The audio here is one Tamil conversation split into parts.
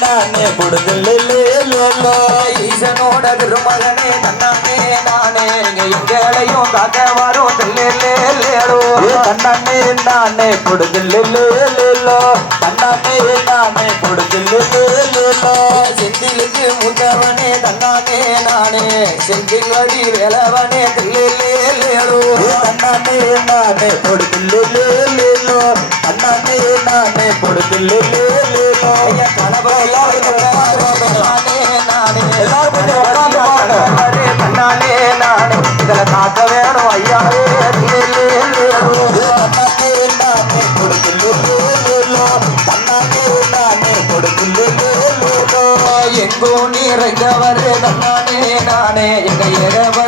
நானே புடுதல் ஈசனோட திருமகனே தன்னாமே. நானே எங்களையும் காக்க வரும் தன்னே நானே கொடுதில்லோ தன்னே நானே கொடுதில்லோ செந்திலுக்கு முத்தவனே தன்னானே நானே செந்தில் வழி வேலவனே தில்லேலோ தன்னானே நானே கொடுதில்லோ தன்னானே நானே கொடுதில்லோ கணவன் நானே நானே எல்லாரும் கொஞ்சம் நானே நானே. இதில் காக்க வேணும் ஐயாவே எங்கோ நீ ரெண்டவரே தன்னானே நானே. எங்க இரவ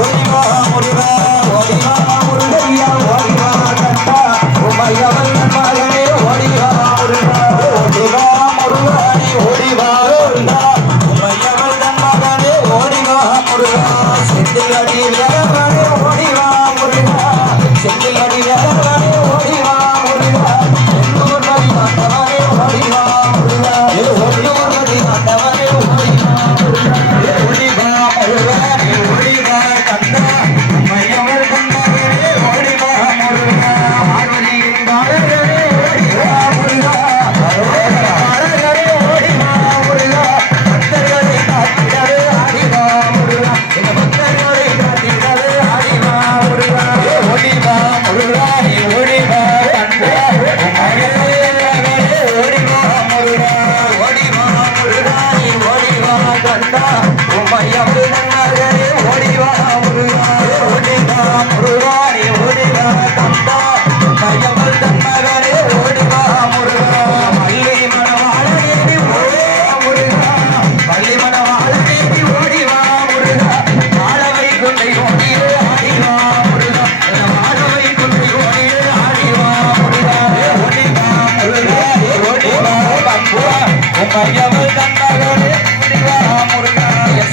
ஓடிவா ஓடிவா ஓடிவா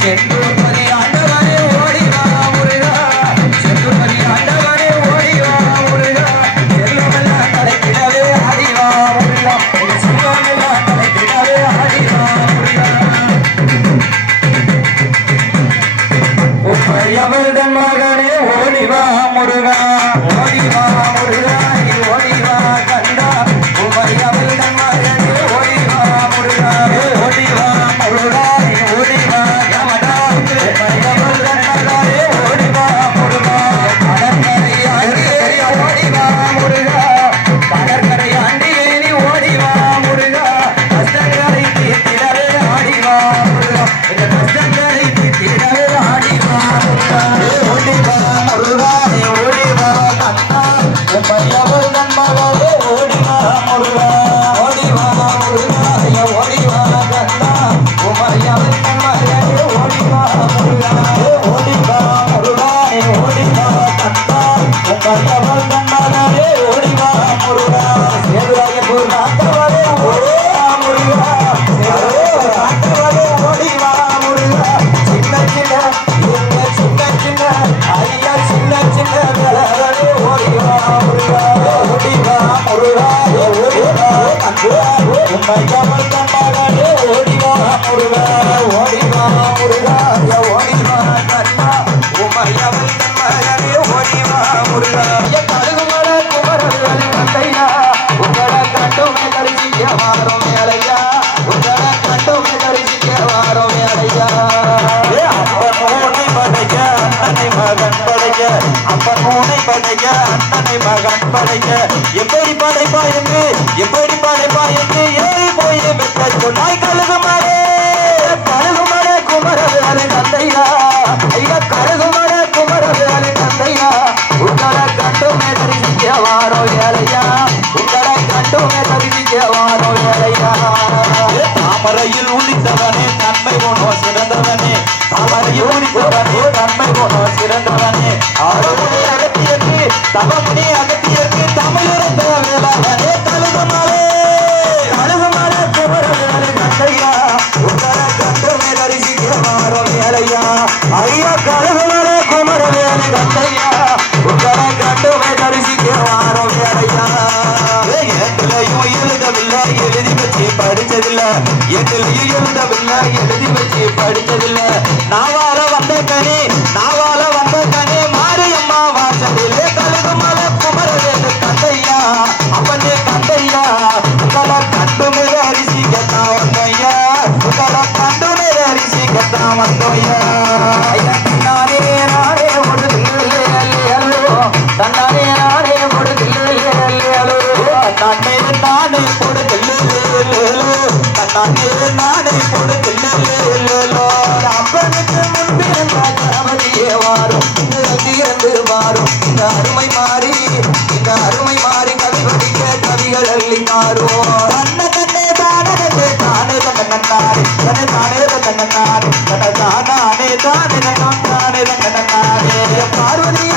Yeah. படைக்க அண்ணனை மகன் படைக்க எப்படி படைப்பா என்று எப்படி படைப்பா என்று சொன்னாய் கழுகுமாரே கழுகுமாரே குமரவேறு கந்தையா ஐயா கழுகுமாரே தன்னை தானே தன்னை தானே பார்வதியே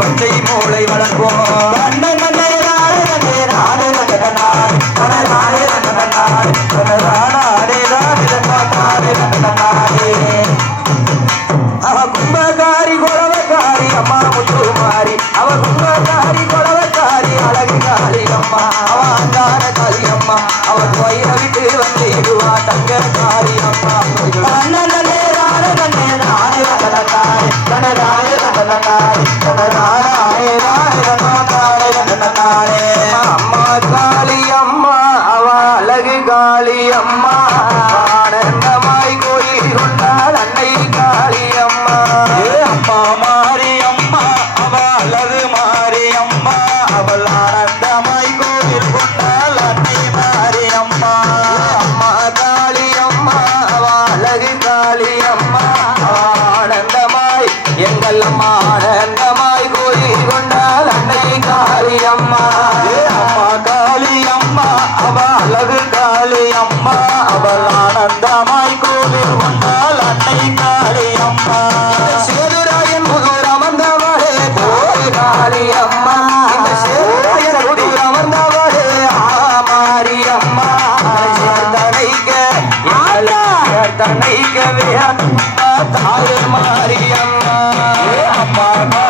பச்சை மூளை வளர்ப்போம் ராஜ சேர்த்தனைக்கவே அம்மா தாய் மாரி அம்மா.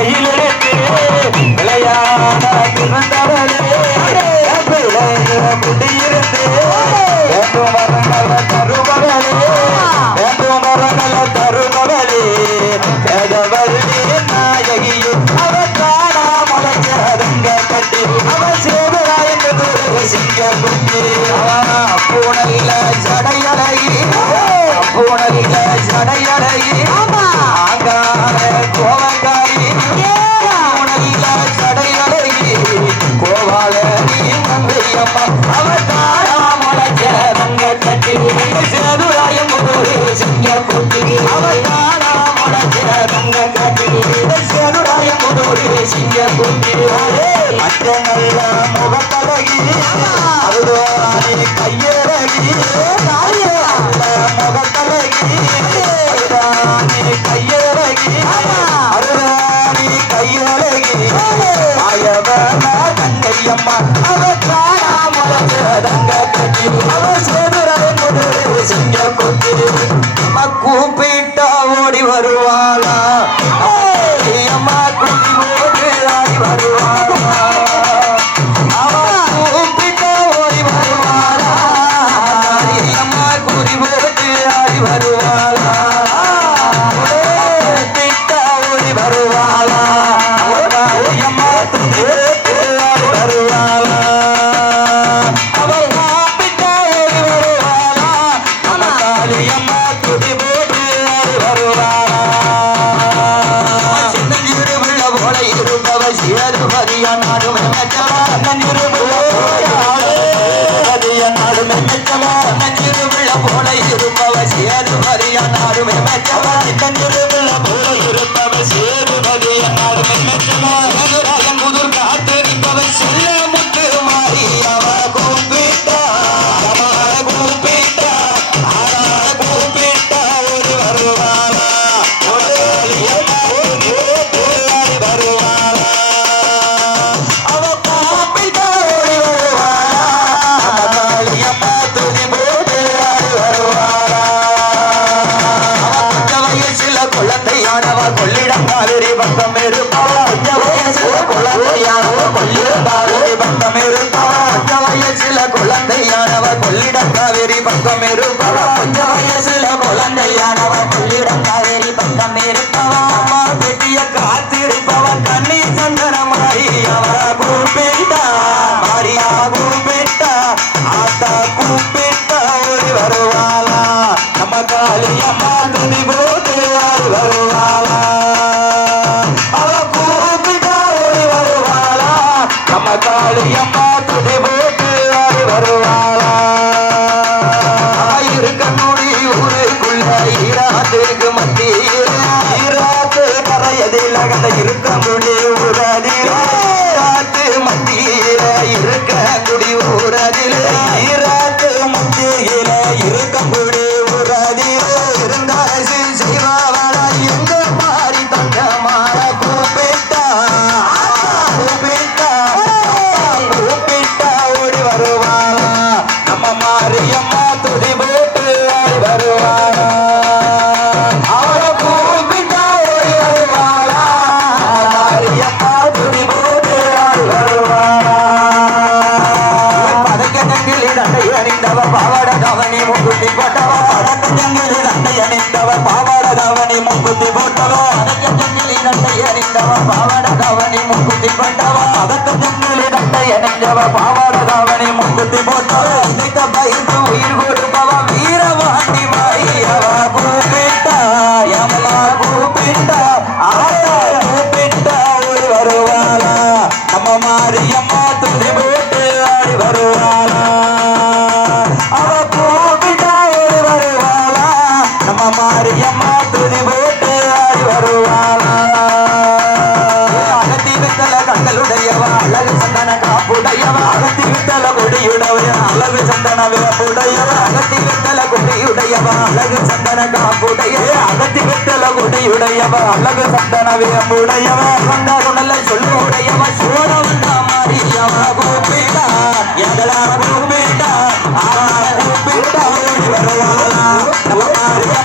கையிலே பழகி அதுதோராணி கையழகி முகத்தழகி அதுதானி கையழகி அருதானி கையழகி ஓடி வருவாளா? கொடுத்தவ பாவாட தாவணி முந்துத்தி போட்டவ சிரித்த பயந்து உயிர் கொடுத்தவ வீரவாண்டி மாயி அவ கூப்பிட்டா எமலா கூப்பிட்டா அவ கூப்பிட்டா வருவாளா அழகு சந்தன காப்புடைய அகத்தி கட்டல குடையுடையவ அழகு சந்தன வேம்புடையவ வந்தா குணல சொல்லு உடையவ சோழ வந்தா மாறியவ கூப்பிட்டா எதலா கூப்பிட்டா ஆ கூப்பிட்டா வருவாளா நம்ம மாறியா